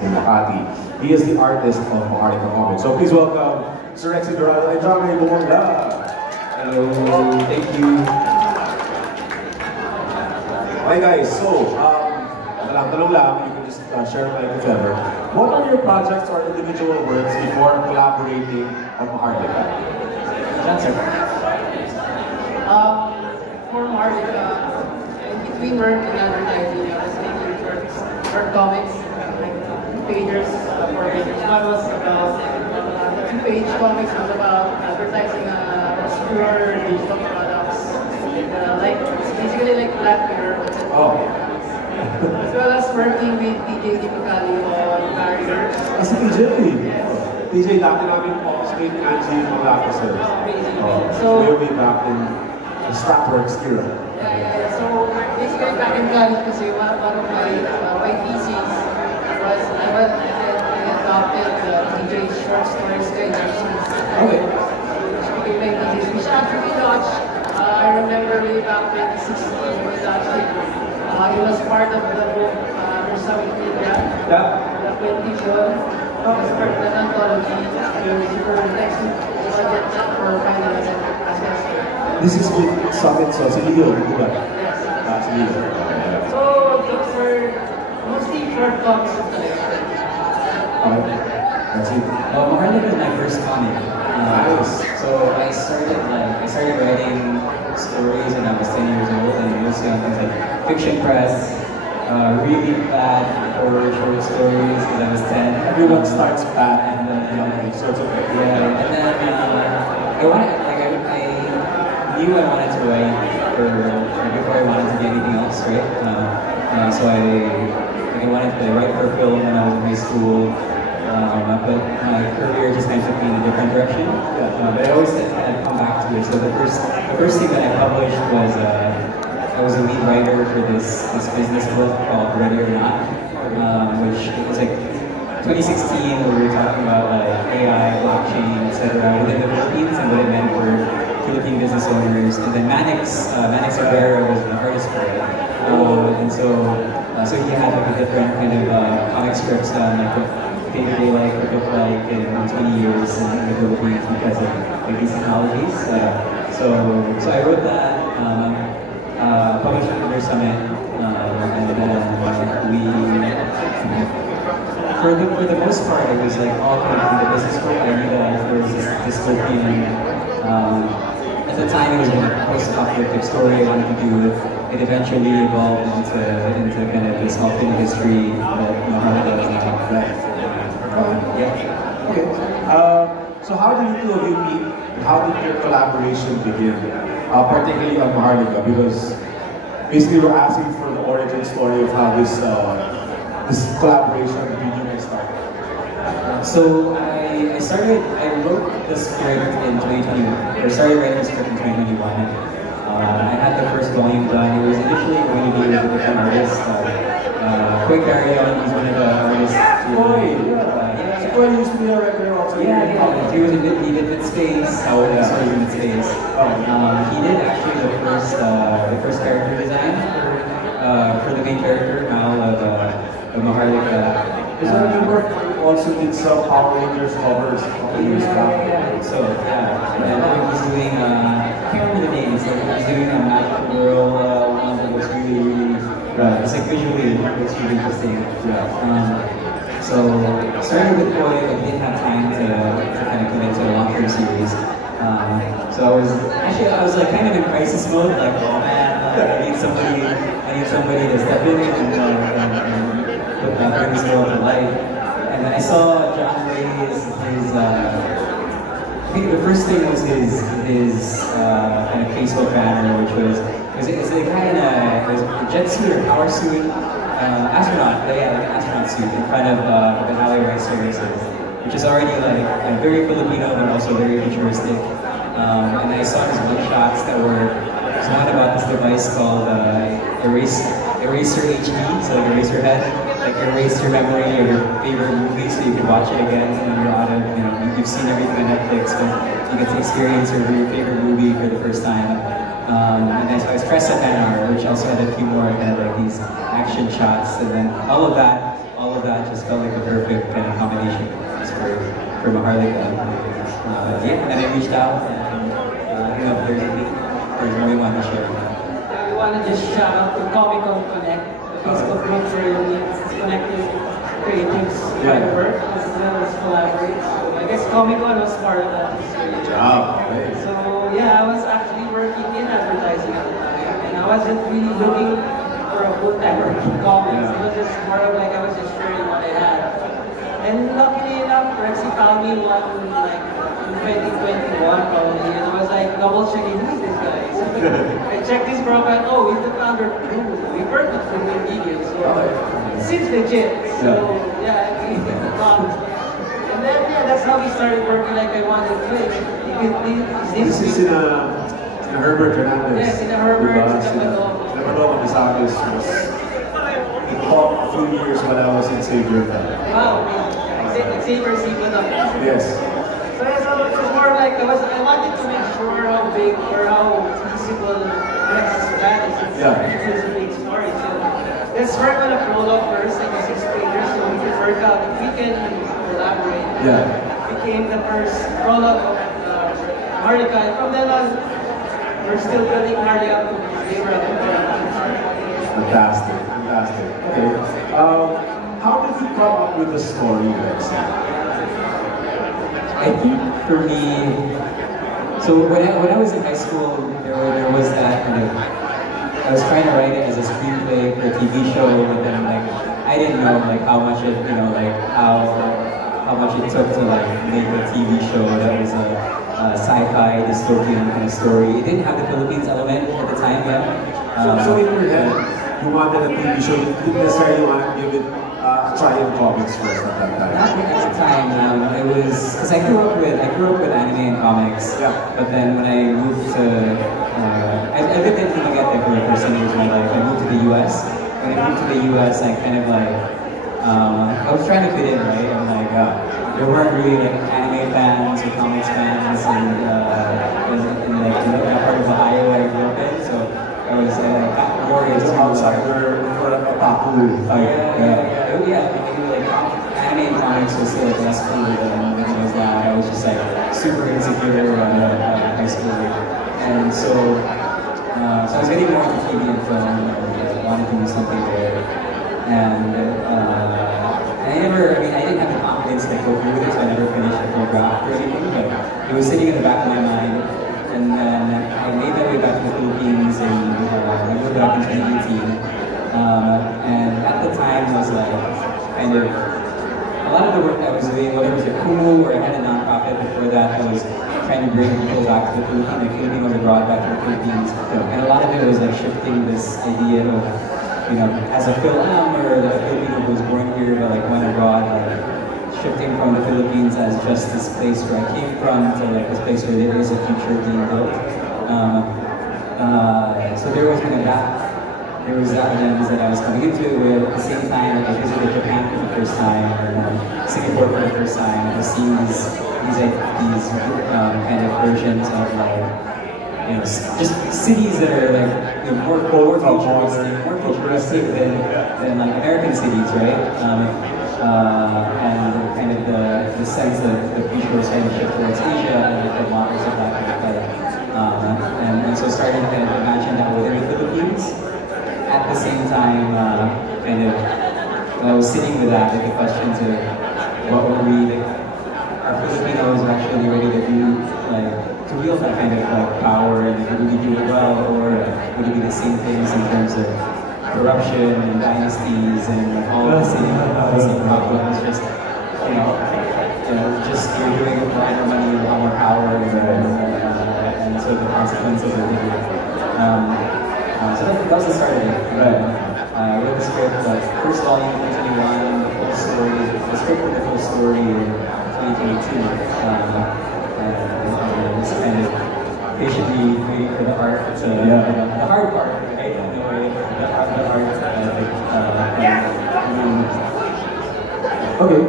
in Makati. He is the artist of Maharlika Comics. So please welcome Sir Rexy Dorado and John Ray Bumonga. Hello, thank you. Hi guys, so, tanong lang, you can just share like if ever. What are your projects or individual works before collaborating on Maharlika? Answer. For Maharlika, in between work and advertising, I was making short comics, like pages, 4 pages. One was about, the 2-page comics was about advertising obscure digital products. Like, it's basically like Black Mirror. Oh. As well as working with TJ Dipicali on barriers. Si TJ? Yes. TJ, dati namin po, straight Angie from Lacases. So, way back in the Stratworks era. Yeah. So, basically back in college kasi one of my theses was I adopted TJ's short stories kay Narcissus. Okay. Which became my thesis, which actually launched, I remember way back 2016 when it launched it. It was part of the book Summit Media, the 21. It was part of the anthology, for next project for final assessment. This is with Summit, so si Leo, di ba? Yes. Si Leo. So those were mostly short comics of the lecture. Okay. That's it. Maharlika is my first comic. Nice. So I started writing stories when I was 10 years old, and mostly on things like fiction press, really bad horror short stories because I was 10. Everyone starts bad and then so it's okay. Yeah, and then I knew I wanted to write before I wanted to do anything else, right? So I wanted to write for film when I was in high school. But my career just kind of took me in a different direction. But I always kind of come back to it. So the first thing that I published was I was a lead writer for this business book called Ready or Not, which was like 2016 where we were talking about like AI, blockchain, etc. within the Philippines and what it meant for Philippine business owners. And then Manix Rivera was the artist for it. And so he had like a different kind of comic scripts on like what day-to-day life would look like in 20 years in the Philippines because of like, these technologies. So I wrote that, published it under Summit, and then for the most part, it was like all coming from the business book. I knew that there was this dystopian, at the time it was like a post-apocalyptic story I wanted to do. It eventually evolved into kind of this alternate history that Maharlika is now. Yeah. Okay. So how did the two of you meet? How did your collaboration begin? Particularly on Maharlika, because basically we're asking for the origin story of how this collaboration between you guys started. So I wrote the script in 2021, or started writing the script in 2021. I had the first volume done. It was initially going to be with a different artist. Quick Darion, he's one of the artists. Well, he used to be a record also. Yeah, he did Mid-Space. I was in Mid-Space. He did actually the first character design for the main character, Mal of Maharlika. Is there any work also did some Power Rangers covers? So and then he's doing I can't remember the name. He's doing a Magic Girl one that was really it's like visually it's really interesting. So started with Boy, but didn't have time to kind of commit to a long-term series. So I was like kind of in crisis mode, like oh man, I need somebody to step in and bring this world to life. And then I saw John Ray's I think the first thing was his kind of Facebook banner, which was a guy in a jet suit or power suit. Astronaut, like an astronaut suit in front of the Alley Rice Services, which is already like very Filipino but also very futuristic. And I saw his mugshots that were one about this device called Eraser HD, so like Eraserhead, like erase your memory of your favorite movie so you can watch it again when you're out of, you've seen everything on Netflix, but you get to experience your favorite movie for the first time. And then so I was pressed at NR, which also had a few more kind of like these action shots, and then all of that just felt like the perfect kind of combination for Maharlika. Yeah, and then I reached out and you know, there's more we want to share. We want to just shout out to Comic Con Connect, the Facebook group where it's connecting creatives by work as well as collaborate. So I guess Comic Con was part of that. Good job. So yeah, I was actually working in advertising at the time, and I wasn't really looking for a full-time work in comics. It was just more of like I was just sharing what I had. And luckily enough, Rexy found me one like in 2021 probably, and I was like double checking who's this guy. So I checked his profile. Oh, he's the founder of Blue. We worked with Blue Media, so it seems legit. So yeah, I mean, and then yeah, that's how we started working like I wanted to. This is in Herbert Hernandez. Yes, in a Herbert. Namadoma Misamis was in a few years when I was in Xavier. Wow, Xavier Seaman. Yes. So yeah, so it was more like I wanted to make sure how big or how feasible Rex's plan is. It's a big story. So let's work on a prologue first, like a 6-pager, so we can work out if we can collaborate. Became the first prologue of Maharlika, and from then on, we're still building Maharlika up to Gabriel. Fantastic, fantastic. Okay. How did you come up with the story, Rexy? I think for me, so when I was in high school, there was that kind of, I was trying to write it as a screenplay for a TV show, but then like I didn't know like how much it, you know, like how much it took to like make a TV show that was a sci-fi dystopian kind of story. It didn't have the Philippines element at the time yet. So in your head, you wanted a TV show, you didn't necessarily want to give it try in comics first at that time. Not at the time. It was because I grew up with anime and comics. But then when I moved to, I lived in Dumaguete for the first 10 years of my life. I moved to the U.S. When I moved to the U.S., I kind of like, I was trying to fit in, right? I'm like, there weren't really like anime fans or comics fans, and like in that part of Ohio I grew up in, so I was more into outsider for a papu. Yeah. Like anime and comics was still like less cool than when I was that. I was just like super insecure when high school, and so I was getting more into TV and film, and wanted to do something there, and I didn't have the confidence to go through with it, so I never finished the full draft or anything, but it was sitting in the back of my mind. And then I made my way back to the Philippines, and I moved back in 2018. And at the time was like, kind of, a lot of the work I was doing, whether it was at Kumu or I had a nonprofit before that, I was trying to bring people back to the Philippines, like Filipinos abroad back to the Philippines. And a lot of it was like shifting this idea of, you know, as a film or the Filipino who was born here but like went abroad, like shifting from the Philippines as just this place where I came from to like this place where there is a future being built. So there was kind of that. There was that lens that I was coming into it with. At the same time, like, I visited Japan for the first time, and Singapore for the first time, and I've seen these kind of versions of like, you know, just cities that are like, you know, more futuristic than like American cities, right? And kind of the sense that the future was kind of shift towards Asia and the models of that kind of play. And so starting to kind of imagine that within the Philippines. At the same time, kind of, I was sitting with that, like the questions of what would we, like, are Filipinos actually ready to do, like, to wield that kind of like power, and would we do it well, or would it be the same things in terms of corruption and dynasties and all the same problems? Just, you know, just you're doing it for more money and a lot more power, and so the consequences are bigger. So that was the start of it. I wrote the script, first volume in 2021, the full story, the script for the full story in 2022. And just kind of patiently waiting for the art to, the hard part, right? In a way, the art. Okay,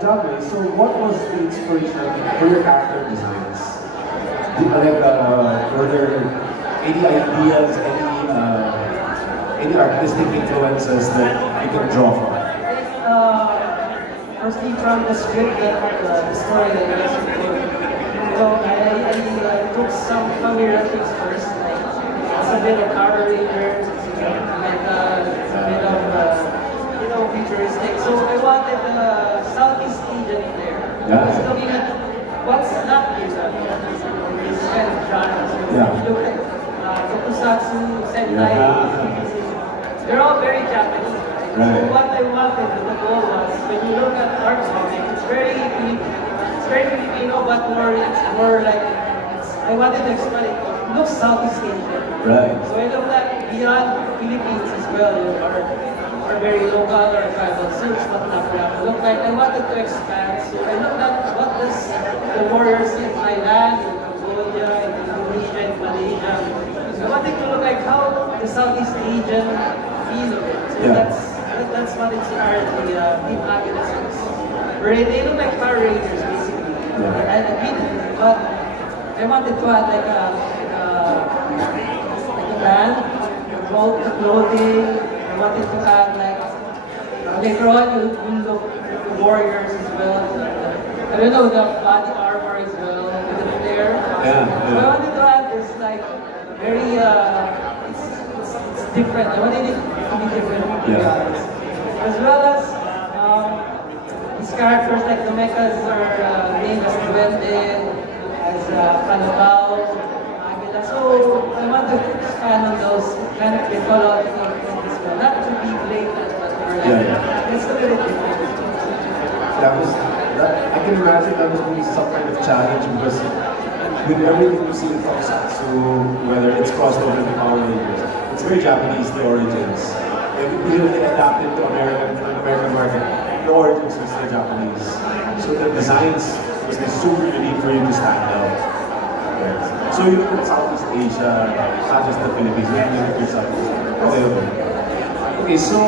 John, so what was the inspiration for your character designs? Were there any ideas, any artistic influences that you can draw from? from the script that the story that I was told. I took some familiar things first, like it's a bit of Power Rangers, it's a bit of futuristic. So I wanted Southeast Asian there. Yeah. Just looking at what's not here, this kind of genre. So Yeah. if you look at Tokusatsu, Sentai, they're all very Japanese. Right. So what I wanted, the goal was, when you look at art comic, it's very Filipino, but it's more like, I wanted to explain it. It looks Southeast Asian. Right. So I looked at beyond Philippines as well, are very local or tribal. Search what I looked like. I wanted to expand, so I looked at what does the warriors in Thailand, in Cambodia, in Indonesia, in Malaysia. So I wanted to look like how the Southeast Asian feel of it. So Yeah. that's what inspired the Team Agnes. They look like Power Rangers basically. Yeah. And I did it, but I wanted to add like a band, clothing. I wanted to add like later on you look warriors as well. I don't know, the body armor as well with the flare. Yeah. So I wanted to add this like very it's different. I wanted it to be different to be honest. As well as these characters like the mechas are named as Duende, as Calabao, Aguila. So I want to expand on those kind of mythological things as well. Not to be blatant, but more like it's a little different. I can imagine that was going to be some kind of challenge because with everything you see in Tokusatsu, whether it's crossed over with Power Rangers, it's very Japanese, the origins. Even if they adapted to American market, the origins are still Japanese. So the designs was super unique for you to stand out. Right. So you look at Southeast Asia, not just the Philippines, you look at Southeast Asia. Okay, so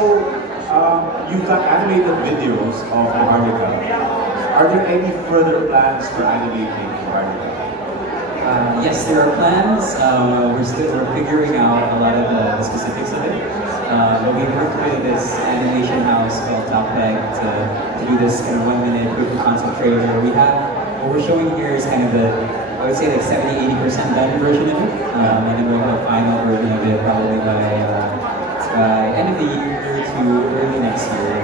you've got animated videos of Maharlika. Are there any further plans for animating Maharlika? Yes, there are plans. We're figuring out a lot of the specifics of it. But we worked with this animation house called Topeg to do this kind of 1 minute proof of concept trailer. What we're showing here is kind of I would say like 70–80% done version of it. And then we'll have a final version of it probably by end of the year to early next year.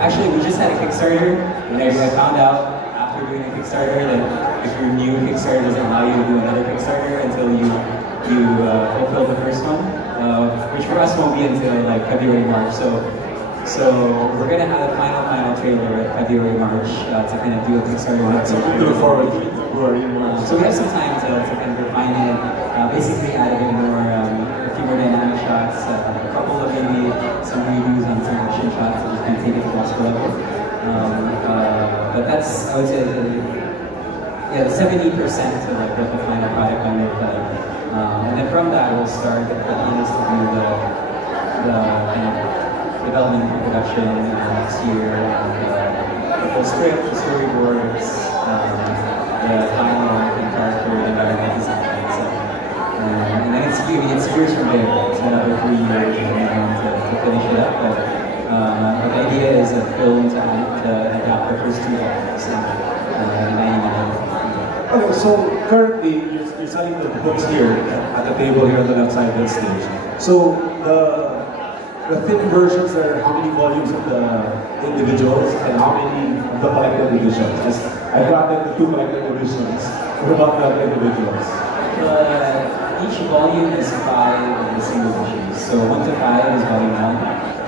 Actually, we just had a Kickstarter, and I found out after doing a Kickstarter that if you're new, Kickstarter doesn't allow you to do another Kickstarter until you fulfill the first one, which for us won't be until like February, March. So we're gonna have the final trailer at February, March to kind of do a Kickstarter. So we look forward to so we have some time to kind of refine it. Basically, add a bit more, a few more dynamic shots, a couple of maybe some redos on some action shots that we can take it to Oscar level. But that's, I would say, the 70% to like what the final product might look like. And then from that, we'll start at least to do the kind of development and production next year, the full script, the storyboards, the final character development design. And then it's years from there. It's another 3 years to finish it up. But the idea is a film to adapt the first 2 volumes in 99. Okay, so currently you're selling the books here at the table here on the left side of the stage. So the thick versions are how many volumes of the individuals and how many of the collected editions? I've got the 2 collected editions. What about the individuals? Each volume is 5 of the single issues. So 1 to 5 is volume 1,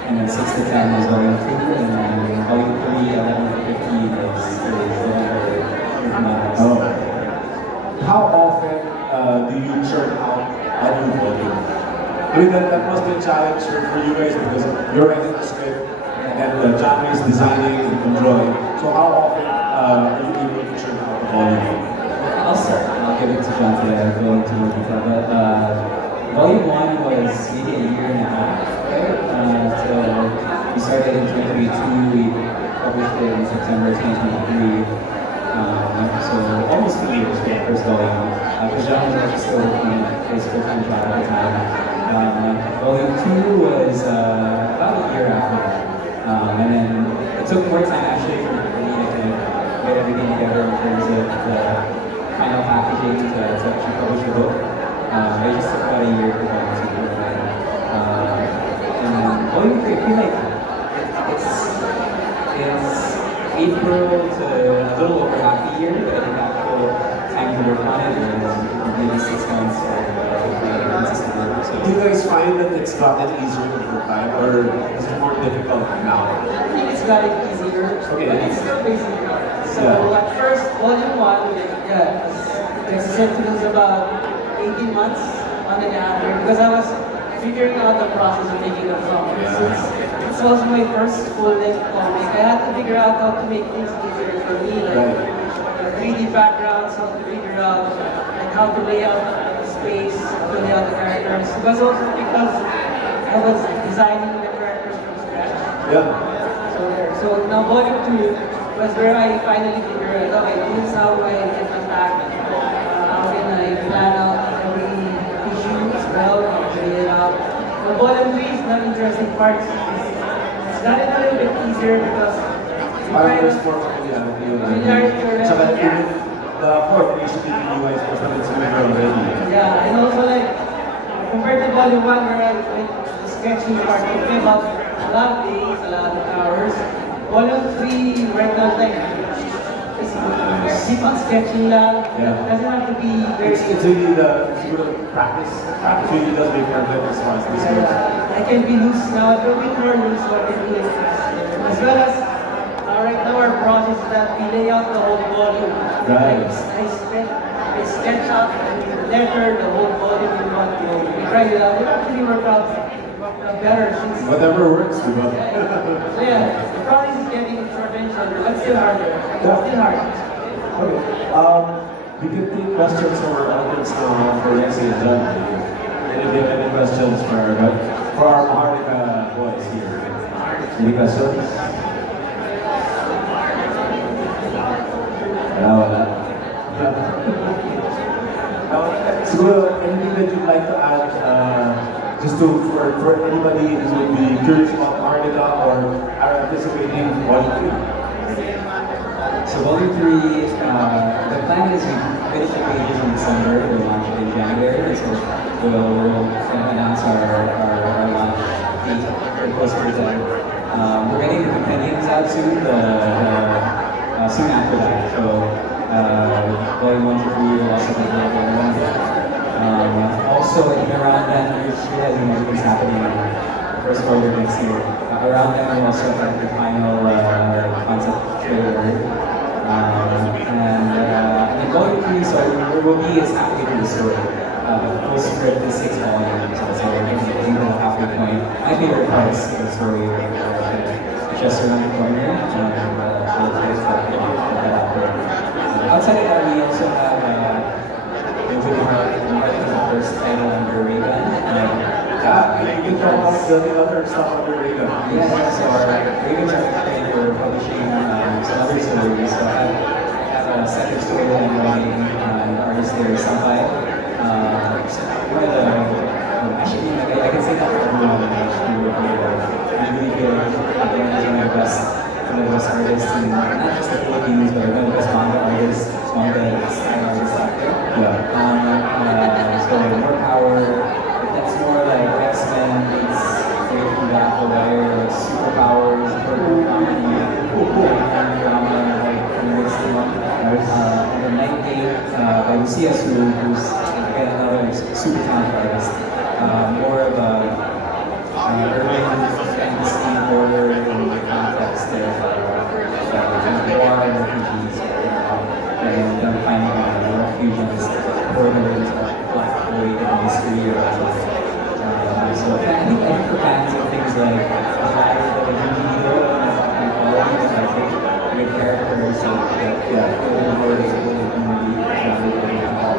and then 6 to 10 is volume 2, and then volume 3, 11 to 15 is Oh. How often do you churn out a new volume? I mean, that must be a challenge for you guys because you're writing the script and John is designing and drawing. So how often are you able to churn out a volume? I'll start. I'll give it to John to go into more detail. But volume 1 was maybe a year and a half, right? So we started in 2022. We published it in September 2023. So almost 2 years for the first volume. Because John was actually still working his full-time job at the time. Volume 2 was about a year after that. And then it took more time actually for me to get everything together in terms of the final packaging to actually publish the book. It just took about a year for them to do that. And Volume 3, I feel like it's April to a little over half a year, but I think actual time to work on it is maybe 6 months or consistent work. So. Do you guys find that it's gotten easier over time, or is it more difficult now? I think it's gotten easier, Okay. but it's still basically hard. So Yeah. at first, volume 1, yeah, like I said, it was about 18 months on the average because I was figuring out the process of making a film. Since this was my first full-length comic, I had to figure out how to make things easier for me, like the 3D backgrounds, how to figure out like how to lay out the space, how to lay out the characters. Because also because I was designing the characters from scratch. Yeah. So now volume 2 was where I finally figured out, okay, this is how I get attack. How can I plan out every issue as well, lay it out. The volume 3 is the interesting part. It's gotten a little bit easier because There's more familiarity. Tsaka even the coordination between you guys was not similar already. yeah, and also like compared to volume 1 where I went the sketching part took me about a lot of days, a lot of hours. Volume 3 right now like keep on sketching lang. Yeah. Doesn't have to be very It's really the practice. Practice really does make perfect as far as this goes. I can be loose now, a little bit more loose what I can do. As well as right now our process is that we lay out the whole volume. Right. I sketch out the letter, the whole volume in one go. We tried it out. It actually worked out better since Whatever works, di ba? so yeah, the process is getting shorter and shorter, but still harder. Still hard. Okay. We can take questions from our audience now for Lexi and John. And if you have any questions for our Maharlika boys here. Any questions? Wala. Siguro, anything that you'd like to add, just for anybody who would be curious about Maharlika or are anticipating Volume 3? So Volume 3, the plan is we finish the pages in December, we'll launch it in January, so we'll announce our launch date for posters then. We're getting the compendiums out soon, soon after that. So Volume 1 to 3 will also be available. Also, around then, there's realizing things happening in the first quarter next year. Around then, we'll also have the final concept trailer. And Volume 3, so where we'll be is halfway through the story. The full script is 6 volumes, so we're going to be at the halfway point. My favorite part is the story just around the corner. Outside of that, we also have the first title under Ray-Ban. You can talk about the other stuff under Ray-Ban. Yeah, so our Ray-Ban's are actually for publishing some other stories. So I have a second story that I'm writing, an artist there, Sampay. One of the, actually, I can say that for everyone, actually, I'm really good. Again, he's one of the best artists in not just the Philippines, but one of the best manga artists, manga style artists out there. So more power, that's more like X-Men meets Great from Black Wire, superpowers, purple comedy, drama, like mixed them up. And the Night Gate by Lucius, who's again another super talented artist. More of a urban fantasy horror in the context of war and refugees. And them finding refugees borders Black Void and mystery. So I think for fans of things like the latter of the hero and qualities, I think good characters that overboard is really going to be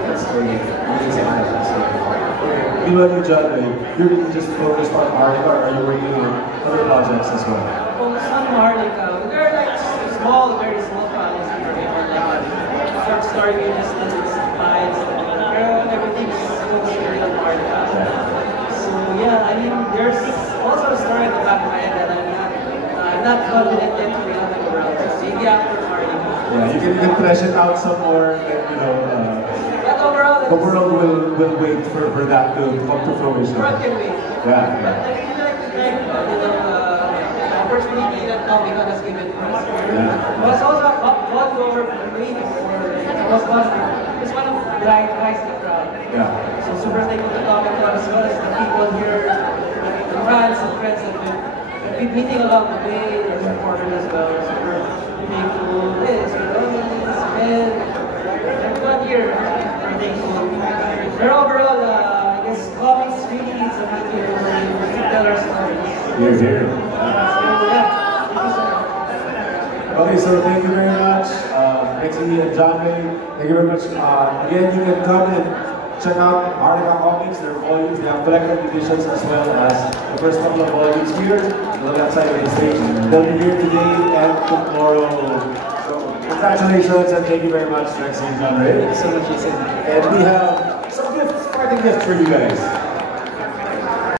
the story. Really excited about the story. You and John, you're really just focused on Maharlika, or are you working on other projects as well? Focus on Maharlika. There are like small, very small projects in like short story pages, slides, everything is focused on Maharlika. So yeah, I mean, there's also a story at the back of my head that I'm not confident yet to be on the ground. Maybe after Maharlika. Yeah, you can flesh it out some more, and you know, But overall, the world will wait for that to come to fruition. world can wait. Yeah, But I really like to thank the opportunity that Comic-Con has given us. Yeah. It was also one over for me before. It was one of the guys in the crowd. Yeah. So super thankful to Comic-Con as well as the people here, the fans and friends that we've been meeting along the way, the supporters as well. Super thankful. Liz, and everyone here, we're thankful. But overall, I guess comics really is a medium where we can tell our stories. You're here. So yeah, thank you so much. Okay, so thank you very much, Lexi and John Ray. Thank you very much. Again, you can come and check out Maharlika Comics, their volumes. They have collected editions as well as the first couple of volumes here on the left side of the stage. They'll be here today and tomorrow. So congratulations and thank you very much, Lexi and John Ray. Thank you so much, Jason. And we have some gifts, parting gifts for you guys.